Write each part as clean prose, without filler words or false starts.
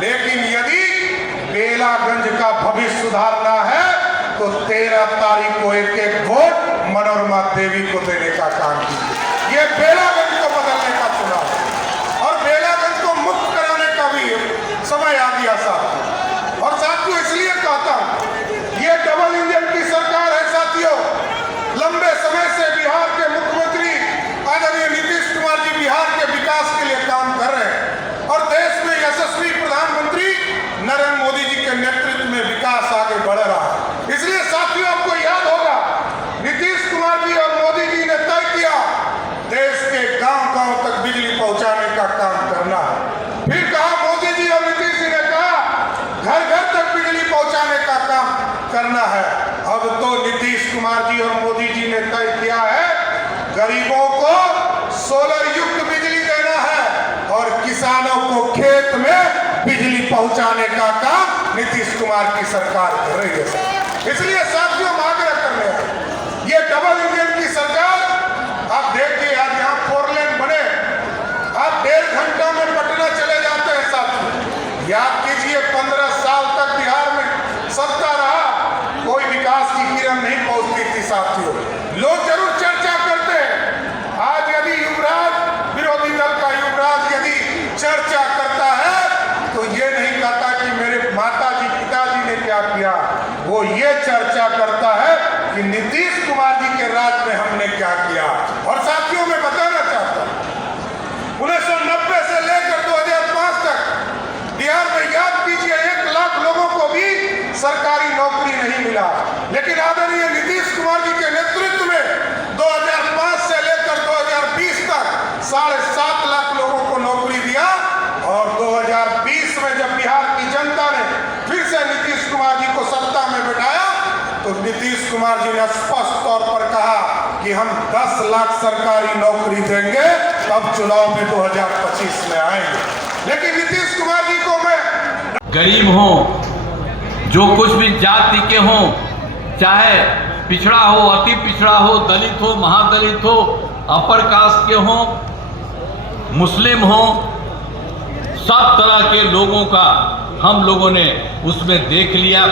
लेकिन यदि बेलागंज का भविष्य सुधारना है तो 13 तारीख को एक एक वोट मनोरमा देवी को देने का काम कीजिए। ये बेलागंज को बदलने का चुनाव है और बेलागंज को मुक्त कराने का भी समय आ गया साथियों। और साथियों इसलिए कहता हूं ये डबल इंजन की सरकार है साथियों। लंबे समय से बिहार के मुख्यमंत्री आदरणीय नीतीश कुमार जी बिहार के विकास के लिए काम कर रहे हैं और देश में यशस्वी प्रधानमंत्री नरेंद्र मोदी जी के नेतृत्व में विकास आगे बढ़ रहा है। इसलिए साथियों आपको याद होगा नीतीश कुमार जी और मोदी जी ने तय किया देश के गांव-गांव तक बिजली पहुंचाने का काम करना है। फिर कहा मोदी जी और नीतीश जी ने कहा घर-घर तक बिजली पहुंचाने का काम करना है। अब तो नीतीश कुमार जी और मोदी जी ने तय किया है गरीबों को सोलर युक्त बिजली देना है और किसानों को खेत में बिजली पहुंचाने का काम नीतीश कुमार की सरकार कर रही है। इसलिए साथियों हम आग्रह कर रहे हैं ये डबल इंजन की सरकार आप देखिए आज यहाँ 4 लेन बने आप 1.5 घंटा में पटना चले जाते हैं साथियों। याद कीजिए 15 साल तक बिहार में सत्ता रहा कोई विकास की किरण नहीं पहुंचती थी साथियों। लोग जरूर चर्चा करते हैं आज यदि युवराज विरोधी दल का युवराज यदि चर्चा करता है तो ये नहीं कहता कि मेरे माता जी पिताजी ने क्या किया, वो ये चर्चा करता है कि नीतीश कुमार जी के राज में हमने क्या किया। और साथियों मैं बताना चाहता हूं 1990 से लेकर 2005 तक बिहार में याद कीजिए 1 लाख लोगों को भी सरकारी नौकरी नहीं मिला, लेकिन आदरणीय नीतीश कुमार जी के नेतृत्व में 2005 से लेकर 2020 तक 7.5 लाख लोगों को नौकरी दिया। और 2020 में जब बिहार की जनता ने फिर से नीतीश कुमार जी को सत्ता में बिठाया तो नीतीश कुमार जी ने स्पष्ट तौर पर कहा कि हम 10 लाख सरकारी नौकरी देंगे तब चुनाव में 2025 में आएंगे। लेकिन नीतीश कुमार जी को मैं गरीब हो जो कुछ भी जाति के हों चाहे पिछड़ा हो अति पिछड़ा हो दलित हो महादलित हो अपर कास्ट के हों मुस्लिम हो सब तरह के लोगों का हम लोगों ने उसमें देख लिया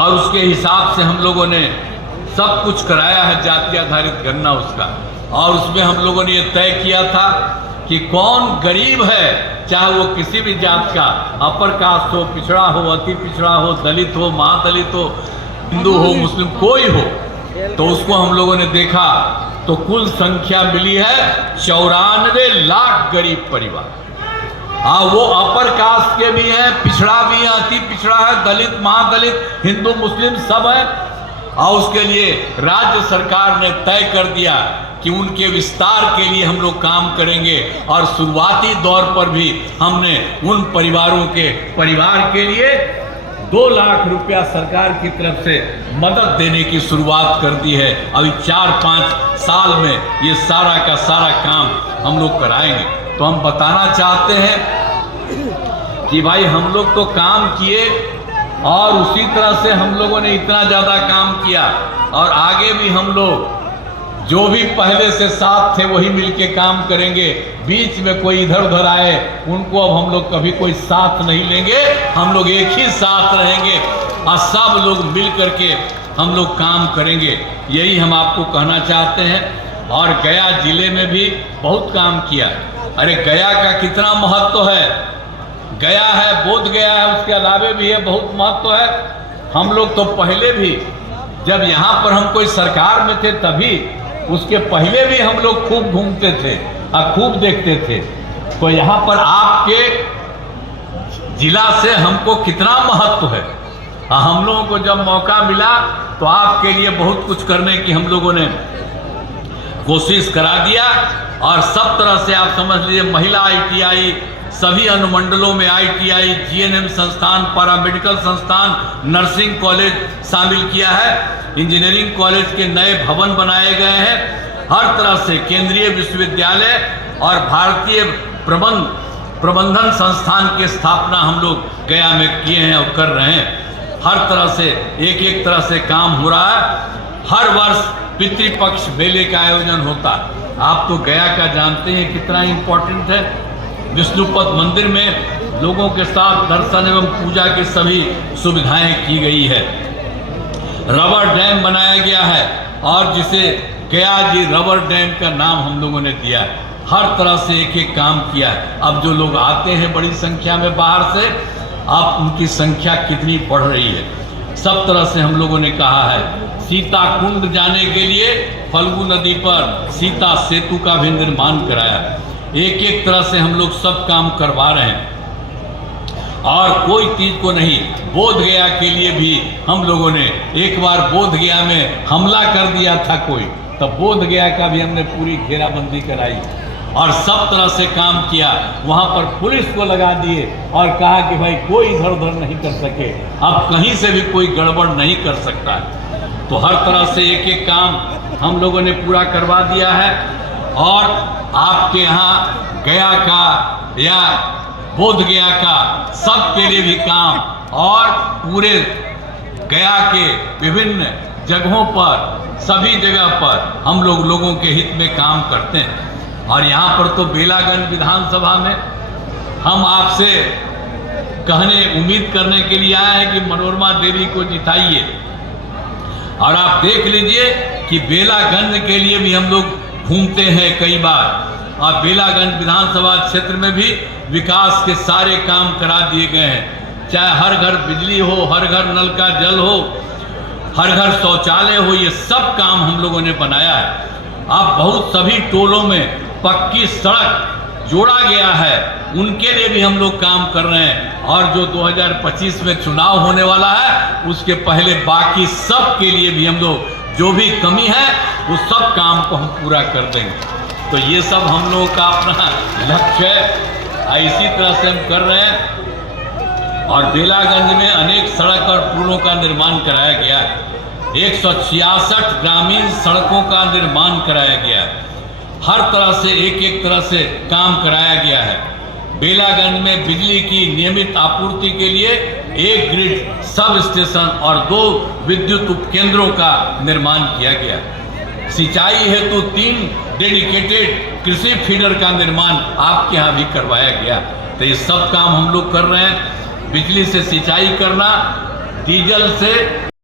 और उसके हिसाब से हम लोगों ने सब कुछ कराया है जाति आधारित गणना उसका। और उसमें हम लोगों ने ये तय किया था कि कौन गरीब है चाहे वो किसी भी जात का अपर कास्ट हो पिछड़ा हो अति पिछड़ा हो दलित हो महादलित हो हिंदू हो मुस्लिम कोई हो तो उसको हम लोगों ने देखा तो कुल संख्या मिली है 94 लाख गरीब परिवार। हाँ वो अपर कास्ट के भी हैं पिछड़ा भी है अति पिछड़ा है दलित महादलित हिंदू मुस्लिम सब है। और उसके लिए राज्य सरकार ने तय कर दिया कि उनके विस्तार के लिए हम लोग काम करेंगे और शुरुआती दौर पर भी हमने उन परिवारों के परिवार के लिए 2 लाख रुपया सरकार की तरफ से मदद देने की शुरुआत कर दी है। अभी 4-5 साल में ये सारा का सारा काम हम लोग कराएंगे। तो हम बताना चाहते हैं कि भाई हम लोग तो काम किए और उसी तरह से हम लोगों ने इतना ज़्यादा काम किया और आगे भी हम लोग जो भी पहले से साथ थे वही मिलके काम करेंगे। बीच में कोई इधर उधर आए उनको अब हम लोग कभी कोई साथ नहीं लेंगे, हम लोग एक ही साथ रहेंगे और सब लोग मिल करके हम लोग काम करेंगे। यही हम आपको कहना चाहते हैं। और गया जिले में भी बहुत काम किया। अरे गया का कितना महत्व है, गया है बोध गया है उसके अलावे भी है बहुत महत्व है। हम लोग तो पहले भी जब यहाँ पर हम कोई सरकार में थे तभी उसके पहले भी हम लोग खूब घूमते थे और खूब देखते थे। तो यहाँ पर आपके जिला से हमको कितना महत्व है। हम लोगों को जब मौका मिला तो आपके लिए बहुत कुछ करने की हम लोगों ने कोशिश करा दिया। और सब तरह से आप समझ लीजिए महिला ITI सभी अनुमंडलों में ITI GNM संस्थान पैरामेडिकल संस्थान नर्सिंग कॉलेज शामिल किया है। इंजीनियरिंग कॉलेज के नए भवन बनाए गए हैं। हर तरह से केंद्रीय विश्वविद्यालय और भारतीय प्रबंधन संस्थान की स्थापना हम लोग गया में किए हैं और कर रहे हैं। हर तरह से एक एक तरह से काम हो रहा है। हर वर्ष पितृपक्ष मेले का आयोजन होता है। आप तो गया का जानते हैं कितना इम्पोर्टेंट है। विष्णुपद मंदिर में लोगों के साथ दर्शन एवं पूजा की सभी सुविधाएं की गई है। रबर डैम बनाया गया है और जिसे गया जी रबर डैम का नाम हम लोगों ने दिया है। हर तरह से एक एक काम किया है। अब जो लोग आते हैं बड़ी संख्या में बाहर से, अब उनकी संख्या कितनी बढ़ रही है। सब तरह से हम लोगों ने कहा है। सीता कुंड जाने के लिए फल्गु नदी पर सीता सेतु का भी निर्माण कराया। एक एक तरह से हम लोग सब काम करवा रहे हैं और कोई चीज को नहीं। बोध गया के लिए भी हम लोगों ने एक बार बोध गया में हमला कर दिया था कोई, तब बोध गया का भी हमने पूरी घेराबंदी कराई और सब तरह से काम किया। वहां पर पुलिस को लगा दिए और कहा कि भाई कोई इधर उधर नहीं कर सके, अब कहीं से भी कोई गड़बड़ नहीं कर सकता है। तो हर तरह से एक एक काम हम लोगों ने पूरा करवा दिया है। और आपके यहाँ गया का या बोध गया का सबके लिए भी काम और पूरे गया के विभिन्न जगहों पर सभी जगह पर हम लोग लोगों के हित में काम करते हैं। और यहाँ पर तो बेलागंज विधानसभा में हम आपसे कहने उम्मीद करने के लिए आए हैं कि मनोरमा देवी को जिताइए। और आप देख लीजिए कि बेलागंज के लिए भी हम लोग घूमते हैं कई बार और बेलागंज विधानसभा क्षेत्र में भी विकास के सारे काम करा दिए गए हैं। चाहे हर घर बिजली हो, हर घर नल का जल हो, हर घर शौचालय हो, ये सब काम हम लोगों ने बनाया है। अब बहुत सभी टोलों में पक्की सड़क जोड़ा गया है, उनके लिए भी हम लोग काम कर रहे हैं। और जो 2025 में चुनाव होने वाला है उसके पहले बाकी सब के लिए भी हम लोग जो भी कमी है वो सब काम को हम पूरा कर देंगे। तो ये सब हम लोगों का अपना लक्ष्य है, इसी तरह से हम कर रहे हैं। और बेलागंज में अनेक सड़क और पुलों का निर्माण कराया गया है। 166 ग्रामीण सड़कों का निर्माण कराया गया है। हर तरह से एक एक तरह से काम कराया गया है। बेलागंज में बिजली की नियमित आपूर्ति के लिए एक ग्रिड सब स्टेशन और 2 विद्युत उपकेंद्रों का निर्माण किया गया। सिंचाई हेतु 3 डेडिकेटेड कृषि फीडर का निर्माण आपके यहाँ भी करवाया गया। तो ये सब काम हम लोग कर रहे हैं। बिजली से सिंचाई करना, डीजल से